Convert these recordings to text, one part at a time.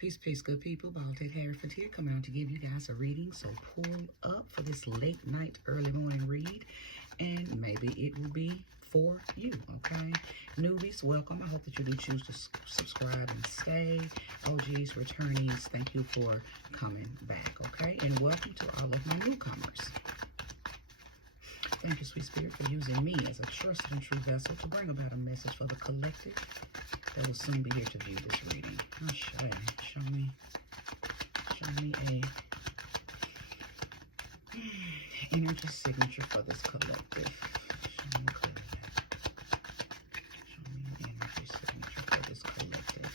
Peace, peace, good people. Bald-head Hereford here, coming out to give you guys a reading. So pull up for this late night, early morning read, and maybe it will be for you, okay? Newbies, welcome. I hope that you do choose to subscribe and stay. OGs, returnees, thank you for coming back, okay? And welcome to all of my newcomers. Thank you, Sweet Spirit, for using me as a trusted and true vessel to bring about a message for the collective that will soon be here to view this reading. Show me a energy signature for this collective. Show me an energy signature for this collective.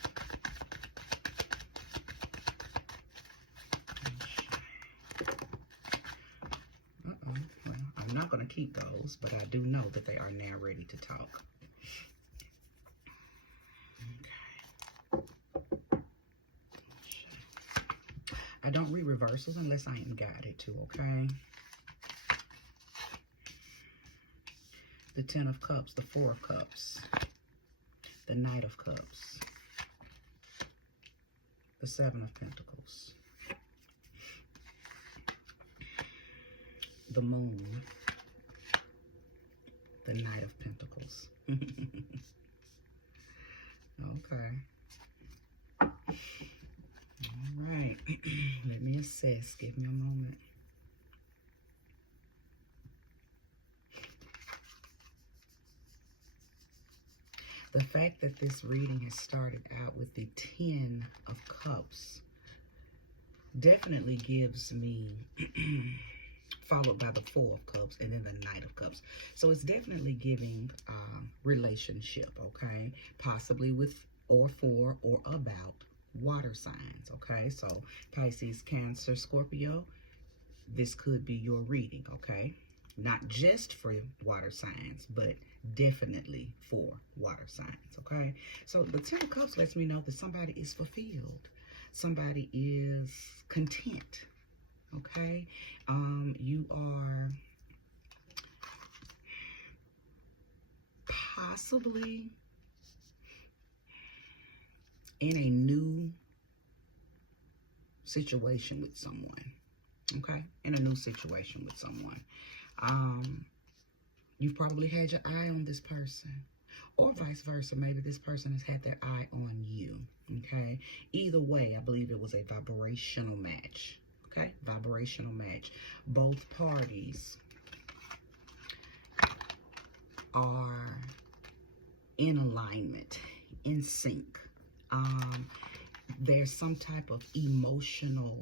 Well, I'm not going to keep those, but I do know that they are now ready to talk. I don't read reversals unless I am guided to, okay? The 10 of Cups, the 4 of Cups, the Knight of Cups, the 7 of Pentacles, the Moon, the Knight of Pentacles. Okay. All right, let me assess. Give me a moment. The fact that this reading has started out with the 10 of Cups definitely gives me, followed by the 4 of Cups and then the Knight of Cups. So it's definitely giving relationship, okay? Possibly with or for or about water signs, okay? So Pisces, Cancer, Scorpio, this could be your reading, okay? Not just for water signs, but definitely for water signs, okay? So the 10 of Cups lets me know that somebody is fulfilled. Somebody is content, okay? You are possibly in a new situation with someone, okay? In a new situation with someone. You've probably had your eye on this person, or vice versa. Maybe this person has had their eye on you, okay? Either way, I believe it was a vibrational match, okay? Vibrational match. Both parties are in alignment, in sync. There's some type of emotional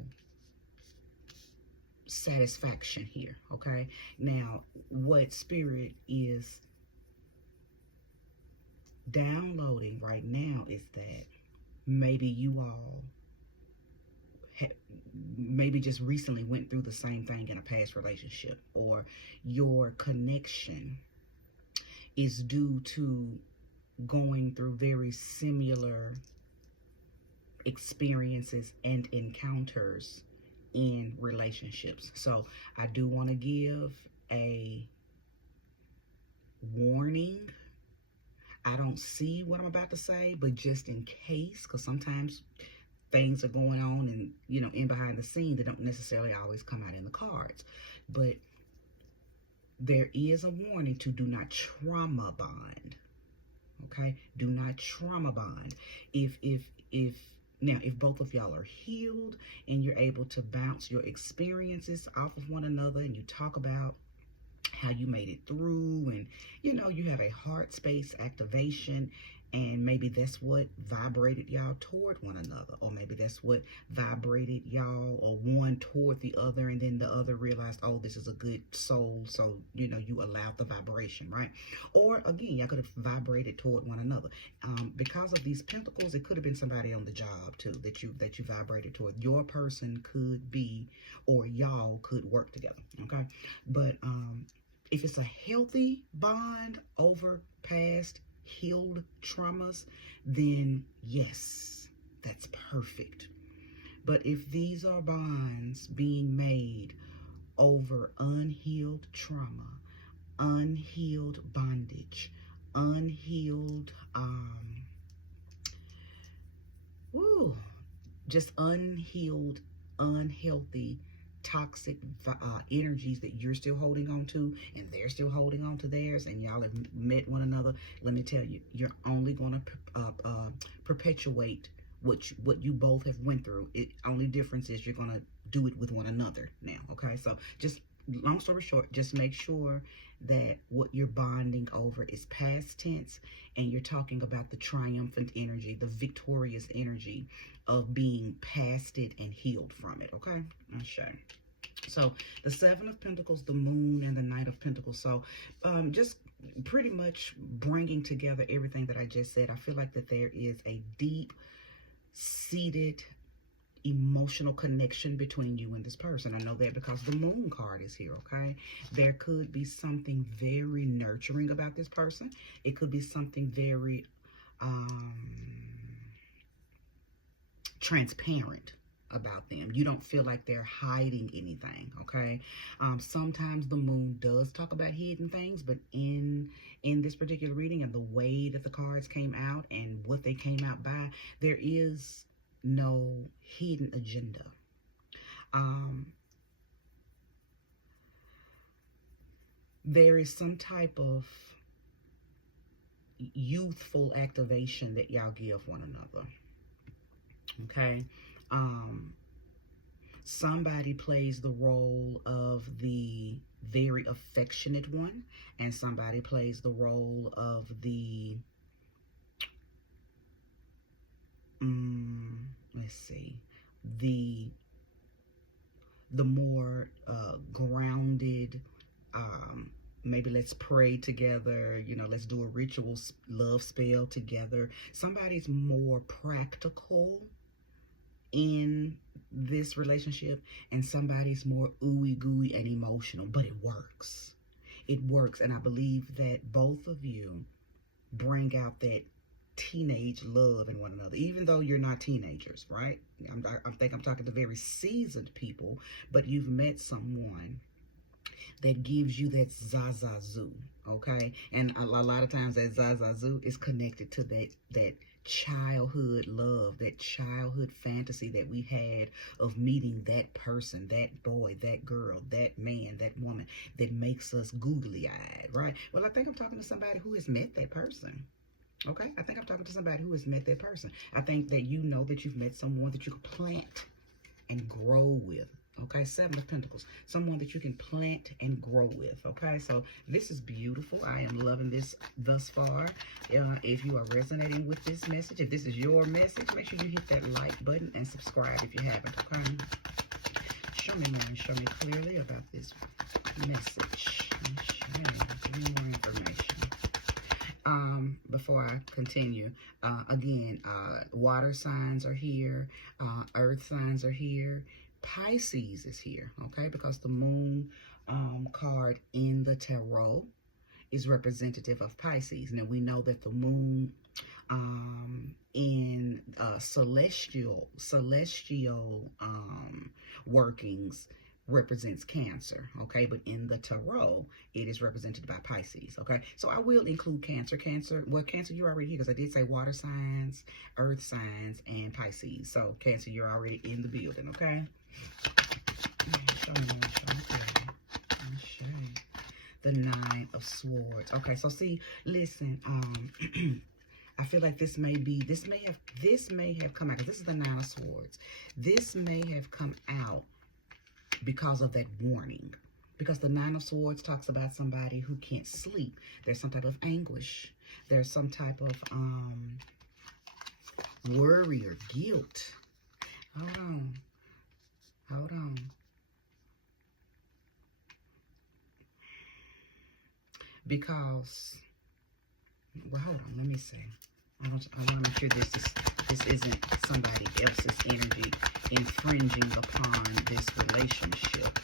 satisfaction here, okay? Now, what Spirit is downloading right now is that maybe you all maybe just recently went through the same thing in a past relationship, or your connection is due to going through very similar experiences and encounters in relationships. So I do want to give a warning. I don't see what I'm about to say, but just in case, because sometimes things are going on and, you know, in behind the scenes, they don't necessarily always come out in the cards. But there is a warning to do not trauma bond. Okay? Do not trauma bond. Now, if both of y'all are healed and you're able to bounce your experiences off of one another, and you talk about how you made it through, and, you know, you have a heart space activation, and maybe that's what vibrated y'all toward one another, or maybe that's what vibrated y'all, or one toward the other, and then the other realized, oh, this is a good soul, so, you know, you allowed the vibration, right? Or again, y'all could have vibrated toward one another. Because of these pentacles, it could have been somebody on the job too that you vibrated toward. Your person could be, or y'all could work together, okay? But if it's a healthy bond over past healed traumas, then yes, that's perfect. But if these are bonds being made over unhealed trauma, unhealed bondage, unhealed just unhealed, unhealthy, toxic energies that you're still holding on to, and they're still holding on to theirs, and y'all have met one another. Let me tell you, you're only going to perpetuate what you both have went through. It only difference is you're going to do it with one another now. Okay, so just long story short, just make sure that what you're bonding over is past tense, and you're talking about the triumphant energy, the victorious energy of being past it and healed from it. Okay, okay. So the Seven of Pentacles, the Moon, and the Knight of Pentacles. So just pretty much bringing together everything that I just said. I feel like that there is a deep seated emotional connection between you and this person. I know that because the Moon card is here. Okay, there could be something very nurturing about this person. It could be something very transparent about them. You don't feel like they're hiding anything. Okay, sometimes the Moon does talk about hidden things, but in this particular reading and the way that the cards came out and what they came out by, there is no hidden agenda. There is some type of youthful activation that y'all give one another. Okay, somebody plays the role of the very affectionate one, and somebody plays the role of the let's see, the more grounded, maybe let's pray together, you know, let's do a ritual love spell together. Somebody's more practical in this relationship, and somebody's more ooey gooey and emotional, but it works. It works, and I believe that both of you bring out that teenage love in one another, even though you're not teenagers, right? I think I'm talking to very seasoned people, but you've met someone that gives you that zazazoo, okay? And a lot of times that zazazoo is connected to that childhood love, that childhood fantasy that we had of meeting that person, that boy, that girl, that man, that woman that makes us googly-eyed, right? Well, I think I'm talking to somebody who has met that person. Okay, I think I'm talking to somebody who has met that person. I think that you know that you've met someone that you can plant and grow with. Okay, Seven of Pentacles, someone that you can plant and grow with. Okay, so this is beautiful. I am loving this thus far. If you are resonating with this message, if this is your message, make sure you hit that like button and subscribe if you haven't. Okay, show me more and show me clearly about this message. Okay, give me more information. Before I continue, again, water signs are here, earth signs are here, Pisces is here, okay, because the Moon card in the tarot is representative of Pisces. Now, we know that the Moon in celestial workings represents Cancer, okay, but in the tarot it is represented by Pisces. Okay, so I will include Cancer. Well, Cancer, you're already here because I did say water signs, earth signs, and Pisces. So Cancer, you're already in the building. Okay, show me the Nine of Swords. Okay, so see, listen, I feel like this may have come out, because this is the Nine of Swords. This may have come out because of that warning. Because the Nine of Swords talks about somebody who can't sleep. There's some type of anguish. There's some type of worry or guilt. Hold on. Because, well, hold on, let me see. I want to make sure this isn't somebody else's energy infringing upon this relationship.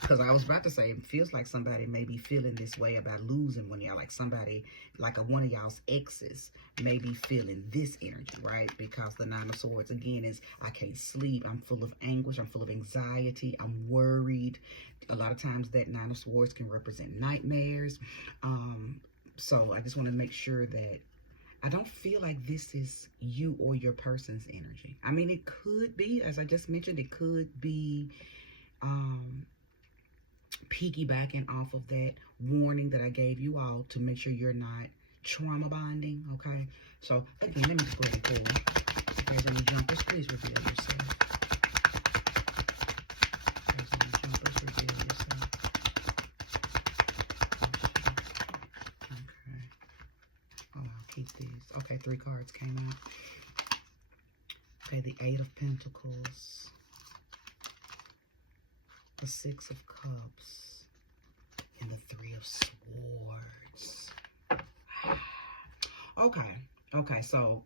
Because I was about to say, it feels like somebody may be feeling this way about losing one of y'all. Like somebody, like one of y'all's exes may be feeling this energy, right? Because the Nine of Swords, again, is I can't sleep. I'm full of anguish. I'm full of anxiety. I'm worried. A lot of times that Nine of Swords can represent nightmares. So I just want to make sure that I don't feel like this is you or your person's energy. I mean, it could be, as I just mentioned, it could be piggybacking off of that warning that I gave you all to make sure you're not trauma bonding, okay? So, again, let me just go ahead and pull. If there's any jumpers, please reveal yourself. If there's any jumpers, reveal yourself. Okay. Oh, I'll keep these. Okay, 3 cards came out. Okay, the 8 of Pentacles. The 6 of Cups. And the 3 of Swords. Okay, so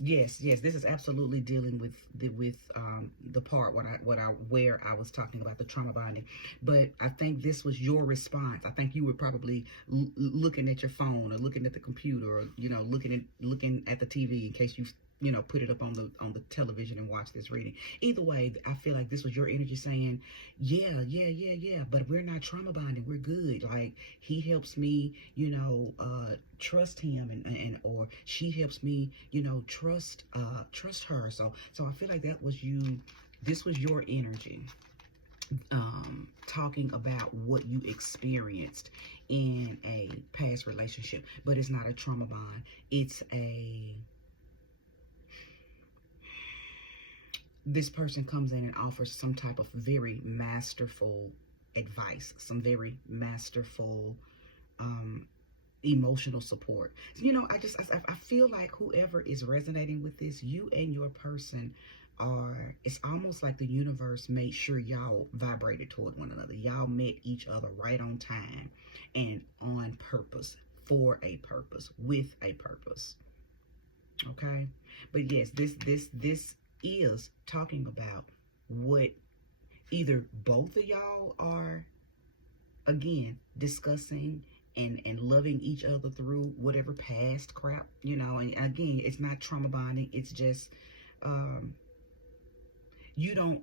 yes, this is absolutely dealing with the part where I was talking about the trauma bonding. But I think this was your response. I think you were probably looking at your phone or looking at the computer, or looking at the TV in case you put it up on the television and watch this reading. Either way, I feel like this was your energy saying, yeah, but we're not trauma bonding. We're good. Like, he helps me, trust him, and or she helps me, trust her. So I feel like that was you. This was your energy, talking about what you experienced in a past relationship. But it's not a trauma bond. It's this person comes in and offers some type of very masterful advice, some very masterful emotional support. I feel like whoever is resonating with this, you and your person it's almost like the universe made sure y'all vibrated toward one another. Y'all met each other right on time and on purpose, for a purpose, with a purpose. Okay? But yes, this is talking about what either both of y'all are, again, discussing and loving each other through whatever past crap, and again, it's not trauma bonding. It's just you don't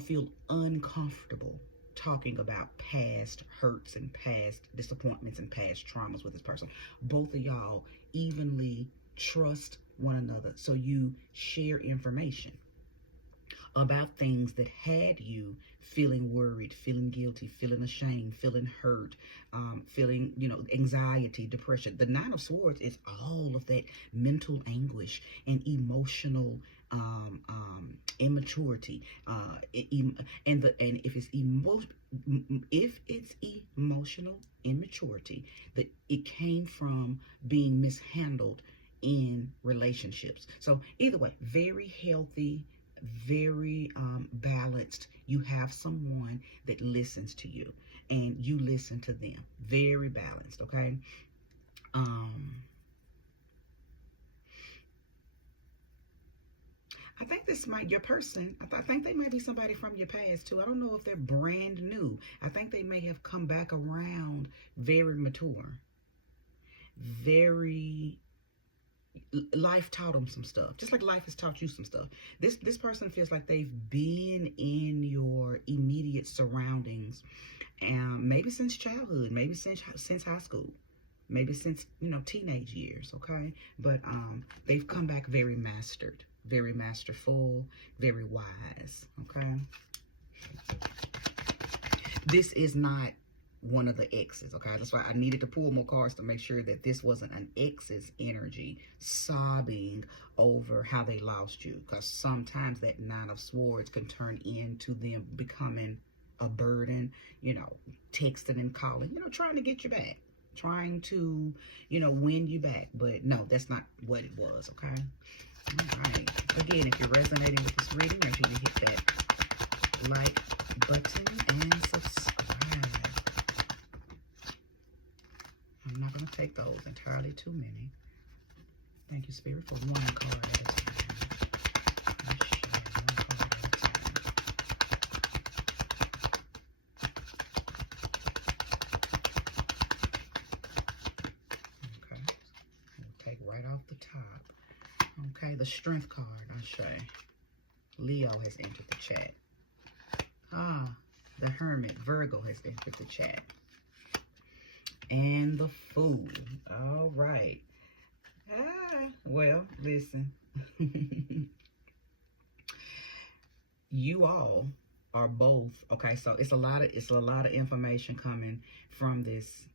feel uncomfortable talking about past hurts and past disappointments and past traumas with this person. Both of y'all evenly trust one another, so you share information about things that had you feeling worried, feeling guilty, feeling ashamed, feeling hurt, feeling, anxiety, depression. The 9 of Swords is all of that mental anguish and emotional immaturity. And if it's emotional immaturity, that it came from being mishandled in relationships. So either way, very healthy, very balanced. You have someone that listens to you and you listen to them. Very balanced, okay? I think your person, I think they might be somebody from your past too. I don't know if they're brand new. I think they may have come back around very mature. Life taught them some stuff, just like life has taught you some stuff. This person feels like they've been in your immediate surroundings, and maybe since childhood, maybe since high school, maybe since teenage years. Okay, but they've come back very mastered, very masterful, very wise. Okay, this is not one of the exes. Okay, that's why I needed to pull more cards to make sure that this wasn't an ex's energy sobbing over how they lost you, because sometimes that 9 of Swords can turn into them becoming a burden, texting and calling, trying to get you back, trying to win you back. But no, that's not what it was. Okay, all right. Again, if you're resonating with this reading, make sure you hit that like button and subscribe. I'm not going to take those, entirely too many. Thank you, Spirit, for one card at a time. One card at a time. Okay, we'll take right off the top. Okay, the Strength card, Ashe. Leo has entered the chat. The Hermit, Virgo has entered the chat. And the Fool. All right. Well, listen. You all are both okay, so it's a lot of information coming from this,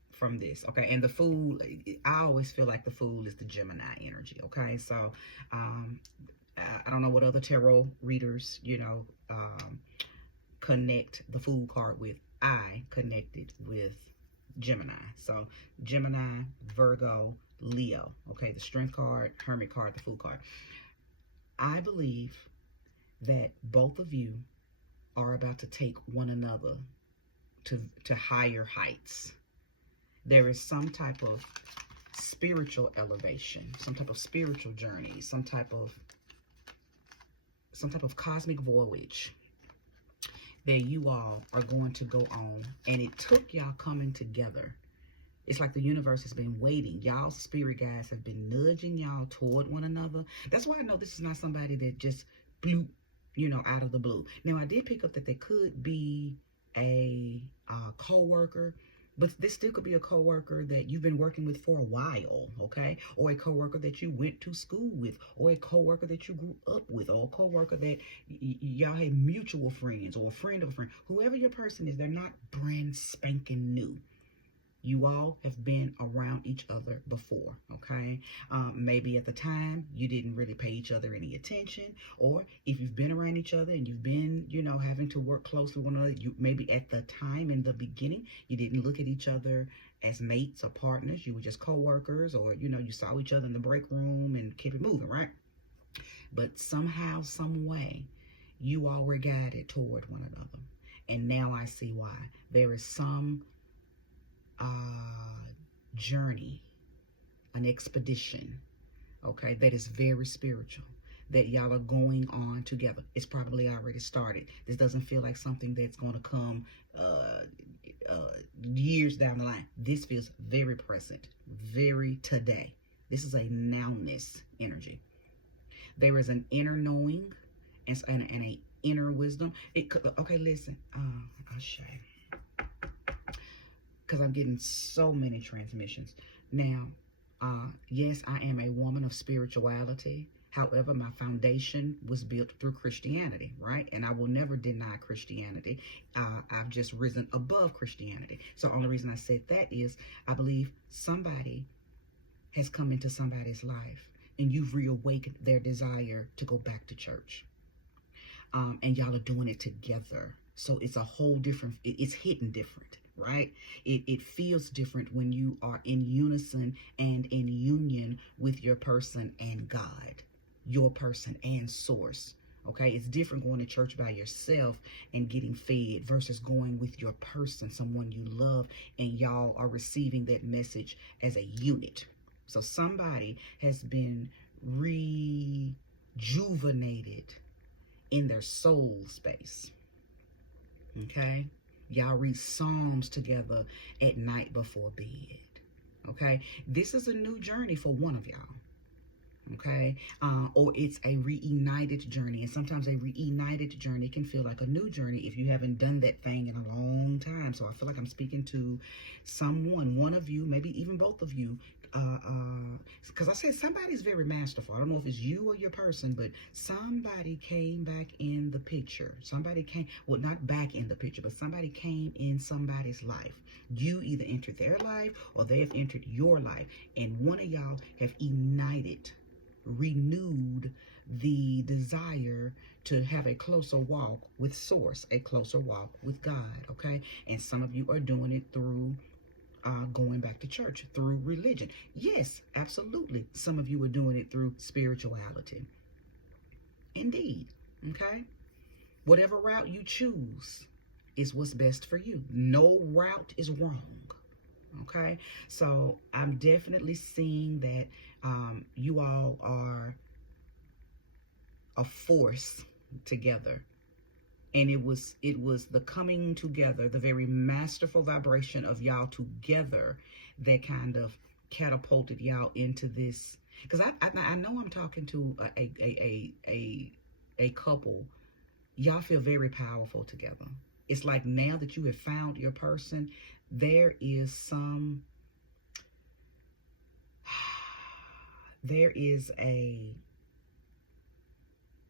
okay. And the Fool, I always feel like the Fool is the Gemini energy, okay. So um I don't know what other tarot readers, connect the Fool card with. I connected with Gemini. So Gemini, Virgo, Leo. Okay, the Strength card, Hermit card, the Fool card. I believe that both of you are about to take one another to higher heights. There is some type of spiritual elevation, some type of spiritual journey, some type of cosmic voyage that you all are going to go on. And it took y'all coming together. It's like the universe has been waiting. Y'all's spirit guides have been nudging y'all toward one another. That's why I know this is not somebody that just blew, out of the blue. Now, I did pick up that there could be a co-worker, but this still could be a coworker that you've been working with for a while, okay? Or a coworker that you went to school with, or a coworker that you grew up with, or a coworker that y'all had mutual friends, or a friend of a friend. Whoever your person is, they're not brand spanking new. You all have been around each other before, okay? Maybe at the time you didn't really pay each other any attention, or if you've been around each other and you've been, having to work closely with one another, you maybe at the time in the beginning you didn't look at each other as mates or partners. You were just co-workers, or you saw each other in the break room and kept it moving, right? But somehow, some way, you all were guided toward one another, and now I see why. There is some journey, an expedition, okay, that is very spiritual, that y'all are going on together. It's probably already started. This doesn't feel like something that's going to come years down the line. This feels very present, very today. This is a nowness energy. There is an inner knowing and a inner wisdom. It could, okay, listen, I'll show you, because I'm getting so many transmissions. Now, yes, I am a woman of spirituality. However, my foundation was built through Christianity, right? And I will never deny Christianity. I've just risen above Christianity. So the only reason I said that is I believe somebody has come into somebody's life and you've reawakened their desire to go back to church. And y'all are doing it together. So it's a whole different, it's hidden different, right? It feels different when you are in unison and in union with your person and God, your person and source. Okay, it's different going to church by yourself and getting fed versus going with your person, someone you love, and y'all are receiving that message as a unit. So somebody has been rejuvenated in their soul space. Okay, y'all read Psalms together at night before bed. Okay, this is a new journey for one of y'all. Okay, or it's a reunited journey, and sometimes a reunited journey can feel like a new journey if you haven't done that thing in a long time. So I feel like I'm speaking to someone, one of you, maybe even both of you, because I said somebody's very masterful. I don't know if it's you or your person, but somebody came back in the picture. Somebody came, well, not back in the picture, but somebody came in somebody's life. You either entered their life or they have entered your life, and one of y'all have renewed the desire to have a closer walk with source, a closer walk with God, okay? And some of you are doing it through going back to church, through religion. Yes, absolutely. Some of you are doing it through spirituality. Indeed, okay? Whatever route you choose is what's best for you. No route is wrong. Okay, so I'm definitely seeing that you all are a force together, and it was the coming together, the very masterful vibration of y'all together that kind of catapulted y'all into this. Because I know I'm talking to a couple. Y'all feel very powerful together. It's like now that you have found your person, there is some there is a,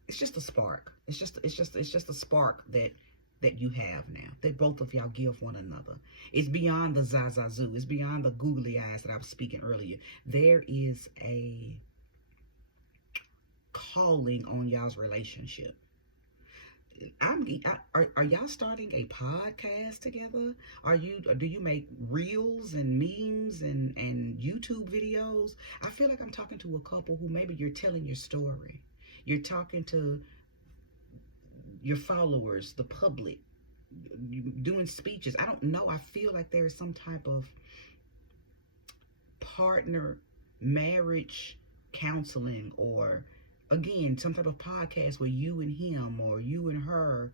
it's just a spark. It's just a spark that you have now, that both of y'all give one another. It's beyond the zazazoo. It's beyond the googly eyes that I was speaking earlier. There is a calling on y'all's relationship. Are y'all starting a podcast together? Do you make reels and memes and YouTube videos? I feel like I'm talking to a couple who maybe you're telling your story. You're talking to your followers, the public, doing speeches. I don't know. I feel like there is some type of partner marriage counseling, or again, some type of podcast where you and him or you and her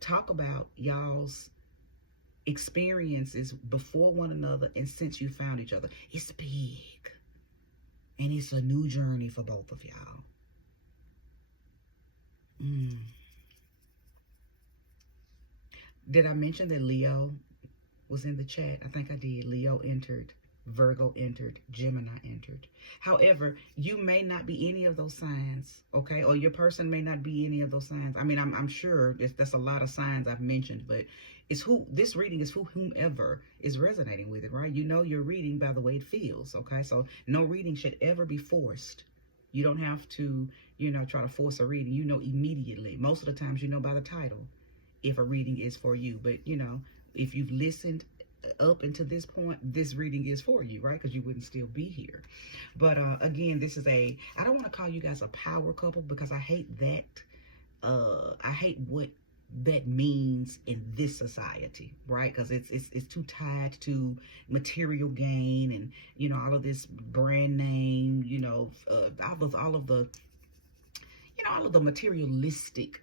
talk about y'all's experiences before one another and since you found each other. It's big. And it's a new journey for both of y'all. Did I mention that Leo was in the chat? I think I did. Leo entered. Virgo entered. Gemini entered. However, you may not be any of those signs, okay? Or your person may not be any of those signs. I mean, I'm sure that's a lot of signs I've mentioned, but it's who this reading is, whomever is resonating with it, right? You know your reading by the way it feels, okay? So no reading should ever be forced. You don't have to, try to force a reading. You know immediately. Most of the times you know by the title if a reading is for you. But, if you've listened up until this point, this reading is for you, right? Because you wouldn't still be here. But again, this is I don't want to call you guys a power couple, because I hate that. I hate what that means in this society, right? Because it's too tied to material gain and all of this brand name, all of the materialistic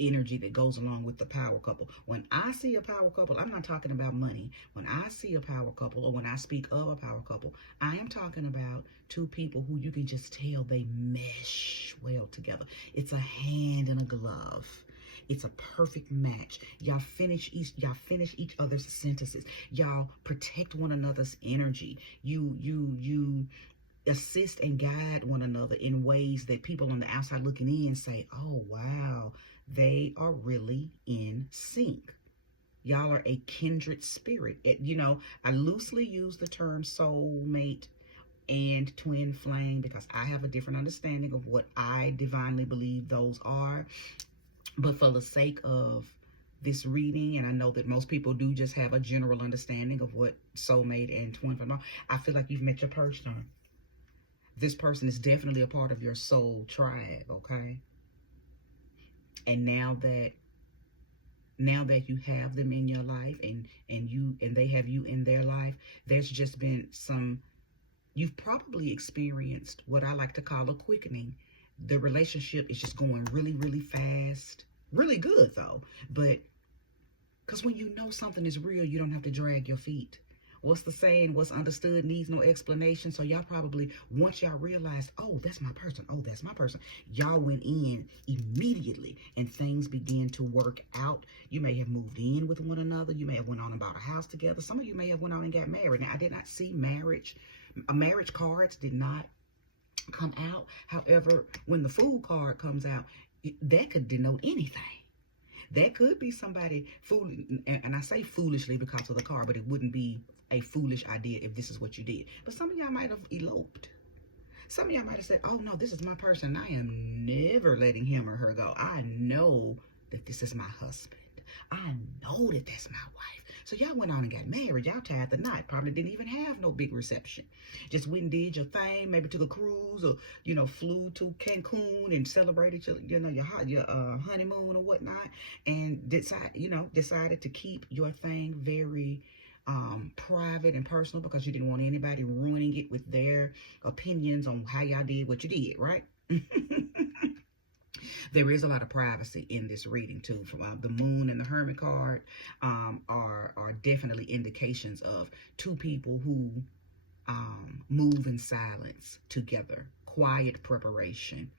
energy that goes along with the power couple. When I see a power couple, I'm not talking about money. When I see a power couple, or when I speak of a power couple, I am talking about two people who you can just tell they mesh well together. It's a hand in a glove. It's a perfect match. Y'all finish each other's sentences. Y'all protect one another's energy. You assist and guide one another in ways that people on the outside looking in say, oh, wow, they are really in sync. Y'all are a kindred spirit. I loosely use the term soulmate and twin flame because I have a different understanding of what I divinely believe those are. But for the sake of this reading, and I know that most people do just have a general understanding of what soulmate and twin flame are, I feel like you've met your person. This person is definitely a part of your soul tribe, okay? And now that you have them in your life and they have you in their life, there's just been you've probably experienced what I like to call a quickening. The relationship is just going really, really fast. Really good though. But because when you know something is real, you don't have to drag your feet. What's the saying? What's understood needs no explanation. So y'all probably, once y'all realized, oh, that's my person. Oh, that's my person. Y'all went in immediately and things began to work out. You may have moved in with one another. You may have went on and bought a house together. Some of you may have went on and got married. Now, I did not see marriage cards did not come out. However, when the fool card comes out, that could denote anything. That could be somebody foolish, and I say foolishly because of the car, but it wouldn't be a foolish idea if this is what you did. But some of y'all might have eloped. Some of y'all might have said, oh no, this is my person. I am never letting him or her go. I know that this is my husband. I know that that's my wife. So y'all went on and got married. Y'all tied the knot. Probably didn't even have no big reception. Just went and did your thing. Maybe took a cruise or, flew to Cancun and celebrated your honeymoon or whatnot. And decided to keep your thing very private and personal because you didn't want anybody ruining it with their opinions on how y'all did what you did, right? There is a lot of privacy in this reading too. From the Moon and the Hermit card are definitely indications of two people who move in silence together. Quiet preparation,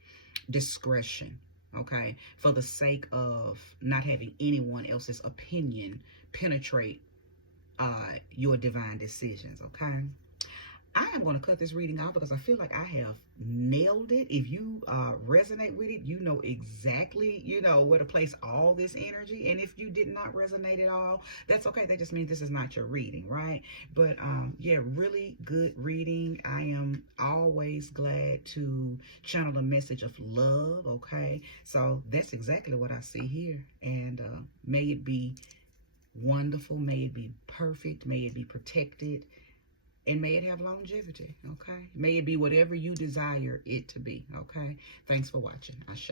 discretion, okay? For the sake of not having anyone else's opinion penetrate your divine decisions, okay? I am going to cut this reading off because I feel like I have nailed it. If you resonate with it, you know exactly, you know, where to place all this energy. And if you did not resonate at all, that's okay. That just means this is not your reading, right? But yeah, really good reading. I am always glad to channel a message of love, okay? So that's exactly what I see here. And may it be wonderful, may it be perfect, may it be protected, and may it have longevity, okay? May it be whatever you desire it to be, okay? Thanks for watching. Ashe.